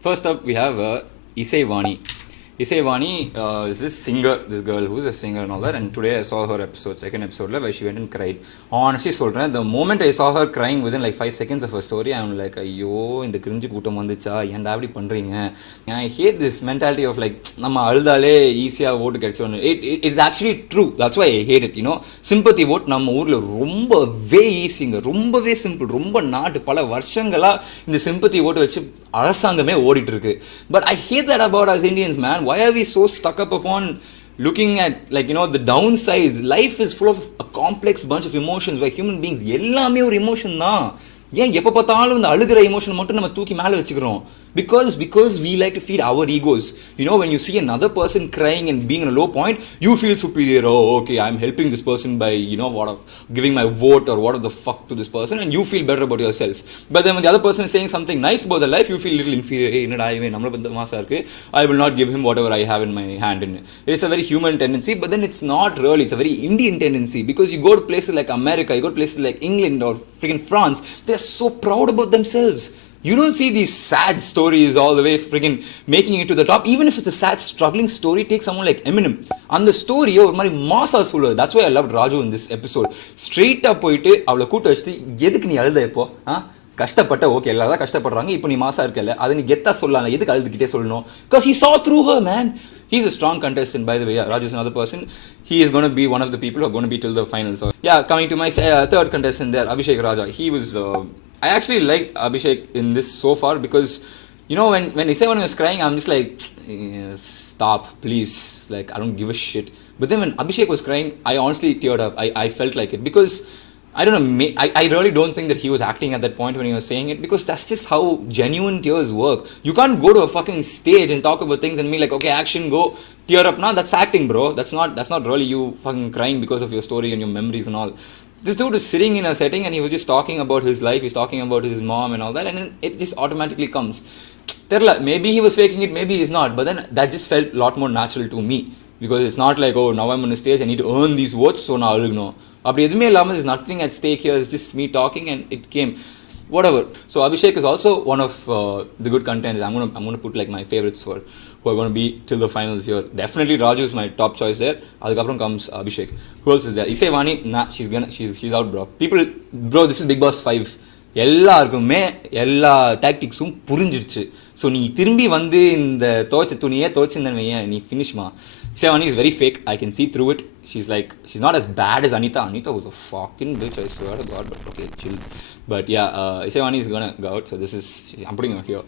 First up, we have Isai Vani. Isai Vani is this singer, this girl who's a singer and all that. And today I saw her episode, second episode, where she went and cried. Honestly, the moment I saw her crying within like 5 seconds of her story, I'm like, ஐயோ இந்த cringe கூட்டம் வந்துச்சா ஏன்டா அப்படி பண்ணுறீங்க. And I hate this mentality of like நம்ம அழுதாலே ஈஸியாக ஓட்டு கிடைச்சோன்னு. It's actually true. That's why I hate it. Sympathy vote நம்ம ஊரில் ரொம்பவே ஈஸிங்க, ரொம்பவே சிம்பிள், ரொம்ப நாட்டு பல வருஷங்களாக இந்த sympathy vote வச்சு அரசாங்கமே ஓடிட்டு இருக்கு. But I hate that about us Indians, man. Why are we so stuck up upon looking at the downsides? Life is full of a complex bunch of emotions where human beings எல்லாமே ஒரு emotion தான். ஏன் எப்போ பார்த்தாலும் இந்த அழுகிற emotion மட்டும் நம்ம தூக்கி மேலே வச்சுக்கிறோம்? Because we like to feed our egos. When you see another person crying and being in a low point, you feel superior. Oh, okay, I'm helping this person by giving my vote or what the fuck to this person, and you feel better about yourself. But then when the other person is saying something nice about their life, you feel a little inferior. Hey, I will not give him whatever I have in my hand. It's a very human tendency, but then it's not really. It's a very Indian tendency, because you go to places like America, you go to places like England or freaking France, they're so proud about themselves. You don't see these sad stories all the way freaking making it to the top. Even if it's a sad, struggling story, take someone like Eminem. And the story, ஒரு மாதிரி மாசா சொல்லுவார். That's why I loved Raju in this episode. ஸ்ட்ரெயிட்டாக போயிட்டு அவளை கூட்ட வச்சுட்டு, எதுக்கு நீ அழுத இப்போ? கஷ்டப்பட்ட, ஓகே, எல்லாரும் கஷ்டப்படுறாங்க, இப்போ நீ மாசா இருக்கல, அதை நீ கெத்தா சொல்லலாம், எதுக்கு அழுதுகிட்டே சொல்லணும்? Because he saw through her, man. He's a strong contestant, by the way. Raju is another person. He is going to be one of the people who are going to be till the finals. So, coming to my third contestant there, Abhishek Raja. He was... I actually liked Abhishek in this so far, because when Isai Vani was crying, I'm just like, stop, please, like I don't give a shit. But then when Abhishek was crying, I honestly teared up. I felt like it, because I don't know, I really don't think that he was acting at that point when he was saying it, because that's just how genuine tears work. You can't go to a fucking stage and talk about things and be like, okay, action, go, tear up. Now that's acting, bro. That's not really you fucking crying because of your story and your memories and all. This dude is sitting in a setting and he was just talking about his life, he's talking about his mom and all that, and then it just automatically comes. Maybe he was faking it, maybe he's not, but then that just felt a lot more natural to me, because it's not like, oh, now I'm on a stage, I need to earn these votes, so now I'll know. There's nothing at stake here, it's just me talking and it came. Whatever. So Abhishek is also one of the good contenders. I'm gonna put like my favorites for who are going to be till the finals here. Definitely Raju is my top choice there. Adukapram comes Abhishek. Who else is there? Isai Vani, she's out, bro. This is Big Boss 5. எல்லாருக்குமே எல்லா டாக்டிக்ஸும் புரிஞ்சிடுச்சு. So நீ திரும்பி வந்து இந்த துவைச்ச துணியே துவைச்சிருந்தேன்னு வையன், நீ ஃபினிஷ்மா. Isai Vani is very fake. I can see through it. She's not as bad as Anita. Anita was a fucking bitch, I swear to God. But okay, chill. But Isai Vani is gonna go out. So I'm putting her here.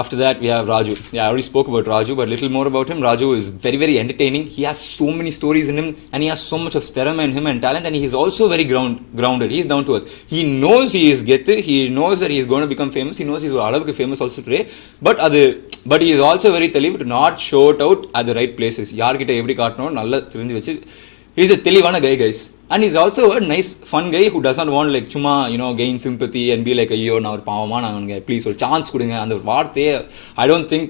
After that, we have Raju. I already spoke about Raju, but a little more about him. Raju is very, very entertaining. He has so many stories in him, and he has so much of therama in him and talent, and he's also very grounded. He's down to earth. He knows he is gettu. He knows that he is going to become famous. He knows he's alavukku famous also today. But he is also very தெளிவு to not show it out at the right places. யார்கிட்ட எப்படி காட்டணும் நல்லா தெரிஞ்சு வச்சு. He's a தெளிவான guy, guys. And he's also a nice, fun guy who doesn't want like சும்மா gain sympathy and be like, ஐயோ நான் ஒரு பாவமா நான் ப்ளீஸ் ஒரு சான்ஸ் கொடுங்க, அந்த வார்த்தையே I don't think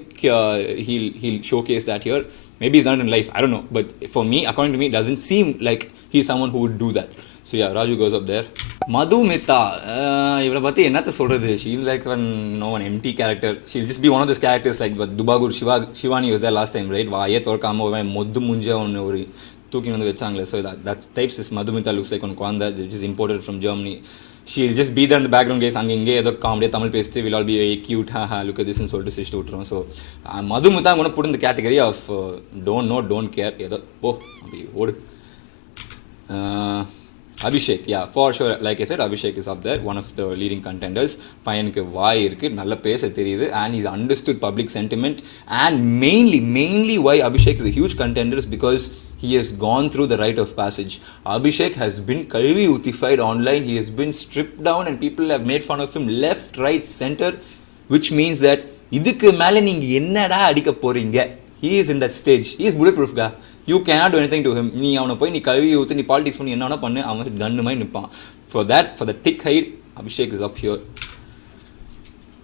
he'll showcase that here. Maybe he's not in life, I don't know, but for me, according to me, it doesn't seem like he's someone who would do that. So Raju goes up there. Madhumita, இவளை பற்றி என்னத்தை சொல்கிறது? She's like an empty character. She'll just be one of those characters like Dubagur Shivani was there last time, right? வாயே திறக்காம மொத்து முஞ்ச ஒரு தூக்கி வந்து வச்சாங்களே. So that types is Madhumita looks like ஒன்று குழந்தை, which is imported from Germany. She'll just be there in the background, guys. அங்கே இங்கே ஏதோ காமெடியாக தமிழ் பேசிட்டு will all be cute, look at this and சொல்லிட்டு சிரிச்சுட்டு விட்டுரும். So Madhumita I'm going to put in the category of don't know, don't care. ஏதோ அப்படி ஓடு. Abhishek, for sure, like I said, Abhishek is up there, one of the leading contenders. பையனுக்கு வாய் இருக்கு, நல்ல பேச தெரியுது, and he's understood public sentiment, and mainly why Abhishek is a huge contender is because he has gone through the rite of passage. Abhishek has been kalvi utified online, he has been stripped down, and people have made fun of him left, right, center, which means that இதுக்கு மேல நீங்க என்னடா அடிக்க போறீங்க? He is in that stage. He is bulletproof guy. You cannot do anything to him. நீ அவனை போய் நீ கழுவி ஊற்றி நீ பாலிடிக்ஸ் பண்ணி என்ன பண்ணு, அவன் கன்னு மாதிரி நிற்பான். For the thick height, Abhishek is up here.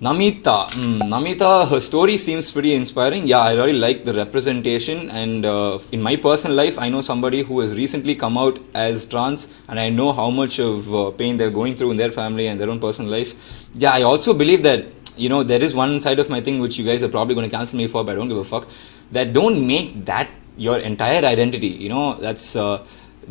Namita, her story seems pretty inspiring. I really like the representation, and in my personal life, I know somebody who has recently come out as trans, and I know how much of pain they're going through in their family and their own personal life. I also believe that there is one side of my thing which you guys are probably going to cancel me for, but I don't give a fuck. That don't make that your entire identity.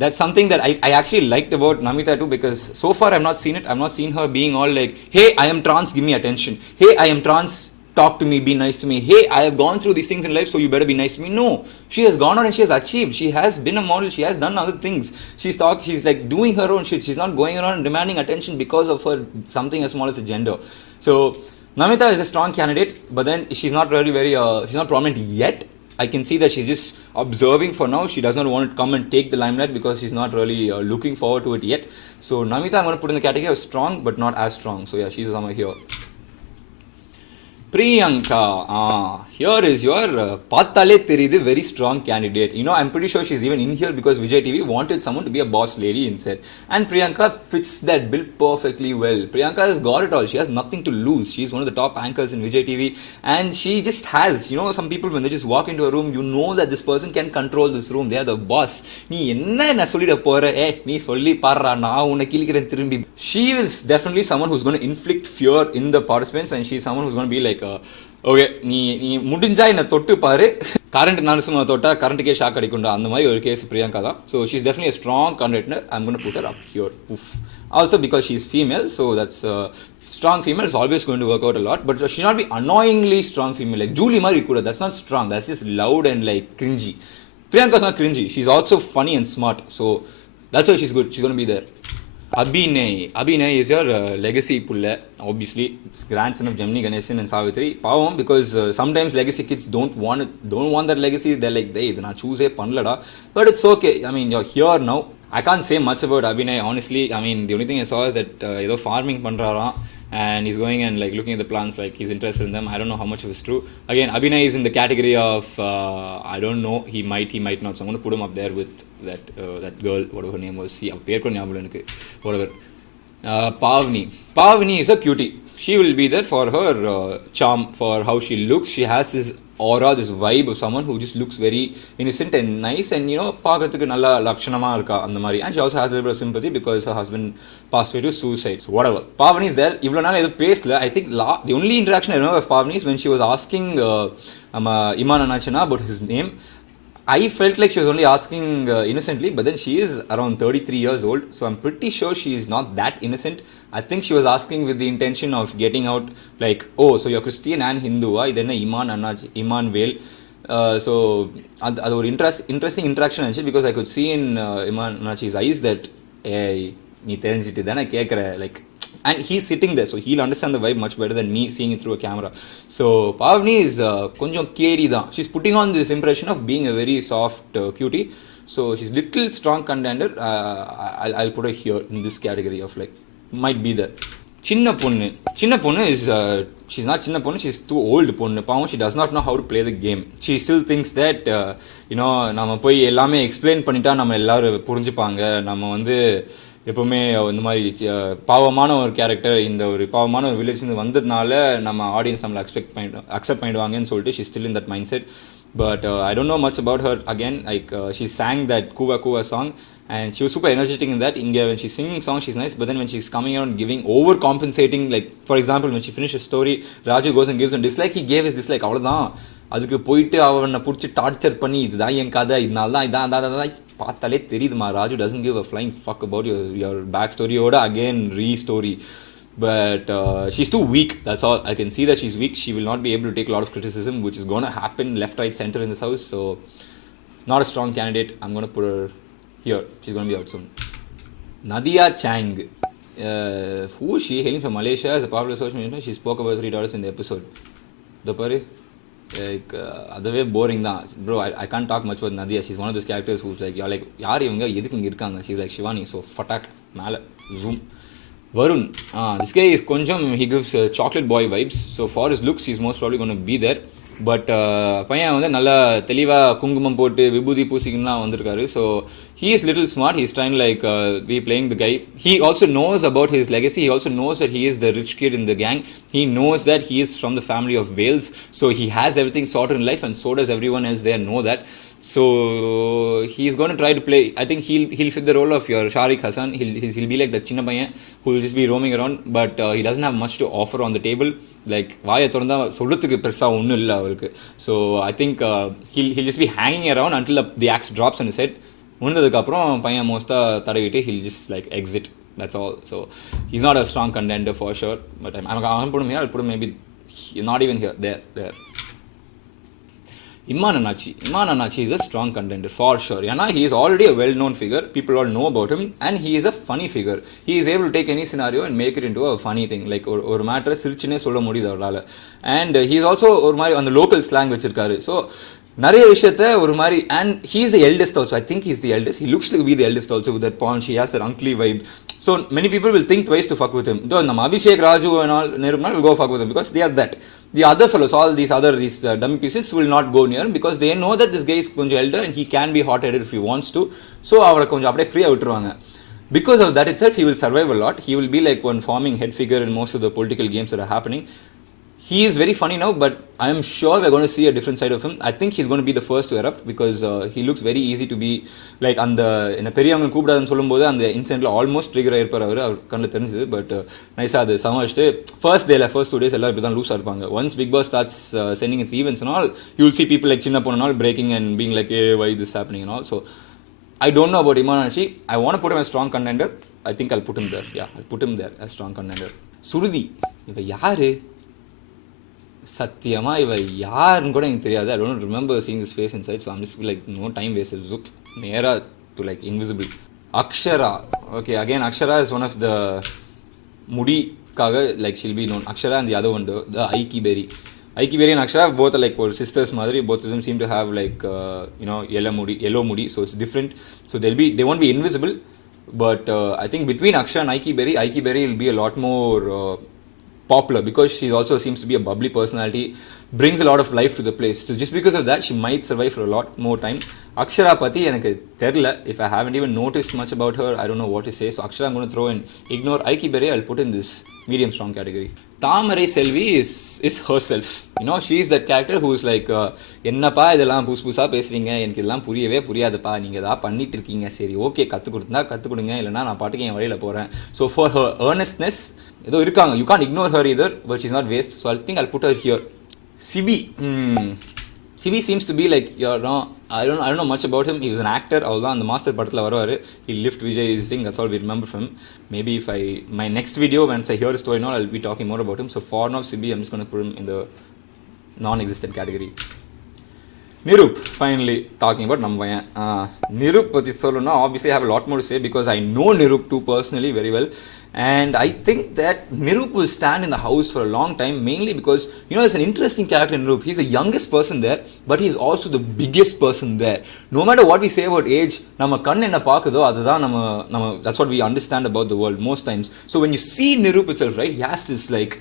That's something that I actually liked about Namita too, because so far I've not seen it. I've not seen her being all like, hey, I am trans, give me attention. Hey, I am trans, talk to me, be nice to me. Hey, I have gone through these things in life, so you better be nice to me. No, she has gone on and she has achieved. She has been a model. She has done other things. She's like doing her own shit. She's not going around and demanding attention because of her something as small as a gender. So Namita is a strong candidate, but then she's not really she's not prominent yet. I can see that she's just observing for now. She does not want to come and take the limelight because she's not really looking forward to it yet. So Namita, I'm going to put in the category of strong, but not as strong. So yeah, she's somewhere here. Priyanka, here is your Pattale Theriyudhu, very strong candidate. I'm pretty sure she's even in here because Vijay TV wanted someone to be a boss lady instead. And Priyanka fits that bill perfectly well. Priyanka has got it all. She has nothing to lose. She's one of the top anchors in Vijay TV. And she just has, some people when they just walk into a room, you know that this person can control this room. They are the boss. She is definitely someone who's going to inflict fear in the participants, and she's someone who's going to be like, okay நீ முடிஞ்சா என்னை தொட்டு பாரு, current Narasimha தொட்டா கரண்ட்டுக்கே shock அடிக்குண்டா, அந்த மாதிரி ஒரு case Priyanka தான். So she's definitely a strong candidate. I'm going to put her up here. Oof. Also because she's female, so that's strong female is always going to work out a lot, but she'll not be annoyingly strong female like Julie Marie Kuda. That's not strong, that's just loud and like cringy. Priyanka's not cringy, she's also funny and smart, so that's why she's good. She's going to be there. Abhinay is your legacy pulla. Obviously, it's grandson of Gemini Ganesan and Savitri. Pavam, because sometimes legacy kids don't want that legacy. They're like, they na choose pannalada. But it's okay. I mean, you're here now. I can't say much about Abhinay, honestly. I mean, the only thing I saw is that farming pandrara, and he's going and like looking at the plants, like he's interested in them. I don't know how much of it's true. Again, Abhinay is in the category of I don't know. He might not. So I'm going to put him up there with that girl, whatever her name was. Whatever. Pavni is a cutie. She will be there for her charm, for how she looks. She has this aura, this vibe of someone who just looks very innocent and nice, and பார்க்கிறதுக்கு நல்ல லட்சணமா இருக்கா அந்த மாதிரி. And she also has a little bit of sympathy because her husband passed away to suicide. So whatever. Pavni is there. இவ்வளவு நாள் எதுவும் பேசல. I think the only interaction I remember of Pavni is when she was asking Iman Anachana about his name. I felt like she was only asking innocently, but then she is around 33 years old, so I'm pretty sure she is not that innocent. I think she was asking with the intention of getting out, like, oh, so you're Christian and Hindu, then Iman Vale. So அது ஒரு interesting interaction actually, because I could see in Iman Anachi's eyes that, hey, நீ தெரிஞ்சிட்டு தானே கேட்குற, like, and he's sitting there, so he'll understand the vibe much better than me seeing it through a camera. So Pavni is konjam keri da. She's putting on this impression of being a very soft cutie. So she's little strong contender. I'll put her here in this category of like might be that. Chinna ponnu is she's not chinna ponnu, she's too old ponnu. Pavam, she does not know how to play the game. She still thinks that நம்ம போய் எல்லாமே explain பண்ணிட்டா நம்ம எல்லாரும் புரிஞ்சுப்பாங்க, நம்ம வந்து எப்போவுமே இந்த மாதிரி பாவமான ஒரு கேரக்டர், இந்த ஒரு பாவமான ஒரு வில்லேஜ்லேருந்து வந்ததுனால நம்ம ஆடியன்ஸ் நம்மளை அக்செப்ட் பண்ணிடுவாங்கன்னு சொல்லிட்டு she still in that mind set. But I don't know much about her. Again, like she sang that Kuva Kuva song, and she was super energetic in that. India, when she's singing songs, she's nice, but then when she's coming out and giving overcompensating, like for example, when she finished a story, Raju goes and gives one dislike, he gave his dislike. அவ்வளோதான், அதுக்கு போயிட்டு அவனை பிடிச்சி torture பண்ணி இதுதான் என் கதை, இதனால தான் இதான் பார்த்தாலே தெரியுதுமா. Raju doesn't give a flying fuck about your back story oda again re-story. But she's too weak, that's all. I can see that she's weak. She will not be able to take a lot of criticism, which is going to happen left, right, center in this house. So not a strong candidate. I'm going to put her here. She's going to be out soon. Nadia Chang, who is she? Hailing from Malaysia as a popular social media. She spoke about $3 in the episode. The pari like அதுவே boring தான் bro. I can't talk much about Nadia. She's one of those characters who's like, you're like, யார் இவங்க, எதுக்கு இங்கே இருக்காங்க? She's like Shivani, so fatak மேலே zoom. Varun, this guy is konjam, he gives chocolate boy vibes. So for his looks, he's most probably going to be there. But பையன் வந்து நல்லா தெளிவாக குங்குமம் போட்டு விபூதி பூசிக்கலாம் வந்திருக்காரு. So he is little smart. He's trying like be playing the guy. He also knows about his legacy. He also knows that he is the rich kid in the gang. He knows that he is from the family of Wales. So he has everything sorted in life, and so does everyone else there know that. So he's going to try to play. I think he'll fit the role of your Sharik Hassan. He'll be like the chinna paiyan who will just be roaming around, but he doesn't have much to offer on the table. Like வாயை திறந்தா சொல்கிறதுக்கு பெருசாக ஒன்றும் இல்லை அவருக்கு. So I think he'll just be hanging around until the axe drops and set. முடிந்ததுக்கப்புறம் பையன் மோஸ்ட்டாக தடவிட்டு he'll just like exit. That's all. So he's not a strong contender for sure. But I'm put him here. I'll put him maybe not even here. There. Iman Anachi is a strong contender for sure. Yana, he is already a well-known figure. People all know about him, and he is a funny figure. He is able to take any scenario and make it into a funny thing. Like or matter சிரிச்சுனே சொல்ல முடியுது அவரால். And he is also ஒரு மாதிரி அந்த local slang வச்சிருக்காரு. So நிறைய விஷயத்த ஒரு மாதிரி, and he is the eldest also. I think he's the eldest. He looks like be the eldest also with that paunch. He has that uncley vibe. So many people will think twice to fuck with him. நம்ம அபிஷேக் ராஜு நிருப்னால் will go fuck with him because they are that. The other fellows, all these dummy pieces will not go near him because they know that this guy is கொஞ்சம் elder and he can be hot-headed if he wants to. So அவரை கொஞ்சம் அப்படியே ஃப்ரீயாக விட்டுருவாங்க. Because of that itself, he will survive a lot. He will be like one forming head figure in most of the political games that are happening. He is very funny now, but I am sure we're going to see a different side of him. I think he's going to be the first to erupt because he looks very easy to be like அந்த என்ன பெரியவங்க கூப்பிடாதுன்னு சொல்லும்போது அந்த இன்சிடென்ட்ல almost trigger ஆயிருப்பார் அவர் கண்ணில் தெரிஞ்சுது. But நைஸாக அது சமாளிச்சுட்டு ஃபர்ஸ்ட் 2 days எல்லாரும் இப்படி தான் லூஸாக இருப்பாங்க. Once Bigg Boss starts sending its events and all, you will see people like சின்ன பொண்ணு breaking and being like, hey, why this happening and all. So I don't know about Iman Anachi. I want to put him as strong contender. I think I'll put him there. Yeah, I'll put him there as strong contender. சுருதி இப்போ யாரு சத்தியமாக இவ யாருன்னு கூட எனக்கு தெரியாது. I don't remember seeing this face in sight. So I'm just like no time waste. ஜுப் நேராக to like invisible. Akshara, okay, again Akshara is one of the முடிக்காக like she'll be known. Akshara and the other one the ஐக்கி பெரி and Akshara both are like ஒரு sisters மாதிரி. Both of them seem to have like yellow mudi, so it's different. So they won't be invisible, but I think between Akshara and Aiki Berry will be a lot more popular because she also seems to be a bubbly personality, brings a lot of life to the place. So just because of that, she might survive for a lot more time. Akshara pati எனக்கு தெரியல. If I haven't even noticed much about her, I don't know what to say. So Akshara I'm going to throw in. Ignore Aiki Berry. I'll put in this medium strong category. Thamarai Selvi is herself. She is that character who is like, என்னப்பா இதெல்லாம் புதுசா பேசுறீங்க, எனக்கு இதெல்லாம் புரியவே புரியாதுப்பா, நீங்க ஏதாவது பண்ணிட்டு இருக்கீங்க, சரி ஓகே கற்றுக் கொடுங்க, இல்லைனா நான் பாட்டுக்கு என் வழியில் போகிறேன். ஸோ ஃபார் ஹர் earnestness ஏதோ இருக்காங்க. You can't ignore her either, but she's not waste. So I think I'll put her here. Sibi seems to be like, I don't know much about him. He was an actor. அவ்வளோதான் அந்த master படத்தில் வருவார். He lift Vijay's thing. That's all we remember from him. Maybe if my next video, once I hear a story now, I'll be talking more about him. So for now, Sibi, I'm just going to put him in the non-existent category. Nirup, finally talking about Namvayan. Nirup பற்றி சொல்லணும்னா obviously I have a lot more to say because I know Nirup too personally very well. And I think that Nirup will stand in the house for a long time, mainly because, there's an interesting character in Nirup. He's the youngest person there, but he's also the biggest person there. No matter what we say about age, நம்ம கண் என்ன பார்க்குதோ அதுதான் நம்ம that's what we understand about the world most times. So when you see Nirup itself, right, he has this like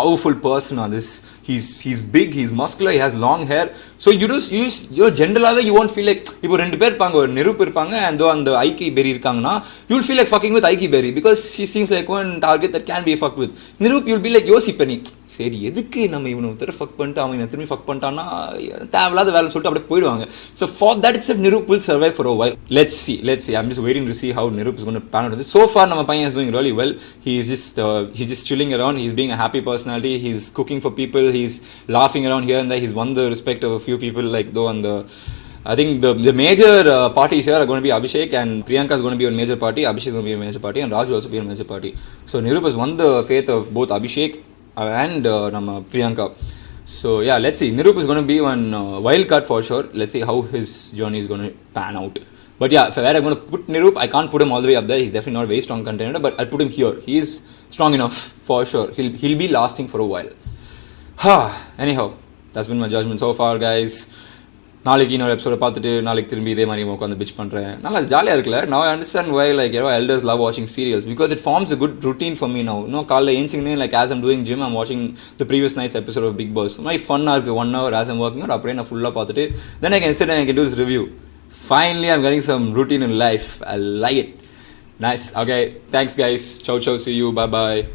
powerful person on this. He's big, he's muscular, he has long hair. So you generally you won't feel like இப்போ ரெண்டு பேர் இருப்பாங்க, ஒரு நிருப் இருப்பாங்க and அந்த ஐக்கி பெரி இருக்காங்கன்னா you'll feel like fucking with ஐக்கி peri because she seems like one target that can be fucked with. Niroop you'll be like யோசிப்பனி, சரி எதுக்கு நம்ம இவனை ஒருத்தர் ஃபக் பண்ணிட்டு அவன் திரும்பி ஃபக் பண்ணிட்டான்னா தேவையில்லாத வேலைன்னு சொல்லிட்டு அப்படியே போயிடுவாங்க. So for that it's Niroop will survive for a while. Let's see. I'm just waiting to see how Nirup is going to pan out. So far நம்ம பையன் is doing really well. He's just chilling around. He's being a happy personality. He's cooking for people. He's laughing around here and there. He's won the respect of a few people, like though on the I think the major parties here are going to be Abhishek, and Priyanka is going to be a major party. Abhishek is going to be a major party, and Raju also be a major party. So Nirup has won the faith of both Abhishek and Priyanka. So yeah, let's see. Nirup is going to be one wild card for sure. Let's see how his journey is going to pan out. But yeah, if I'm going to put Nirup, I can't put him all the way up there. He's definitely not a very strong contender, but I'll put him here. He is strong enough for sure. He'll be lasting for a while. Anyhow, that's been my judgment so far, guys. நாளைக்கு இன்னொரு எபிசோட பார்த்துட்டு நாளைக்கு திரும்பி இதே மாதிரி உட்காந்து pitch பண்ணுறேன். நல்லா ஜாலியாக இருக்குல்ல. Now I understand why elders love watching serials because it forms a good routine for me now. காலைல ஏஞ்சிங்கன்னு like as I'm doing gym, I'm watching the previous night's episode of Big Boss. மாதிரி ஃபன்னாக இருக்குது. 1 hour as I'm working out அப்படியே நான் ஃபுல்லாக பார்த்துட்டு then I can sit and I can do this review. Finally I'm getting some routine in life. I like it. Nice. Okay, thanks guys. Ciao, see you. Bye.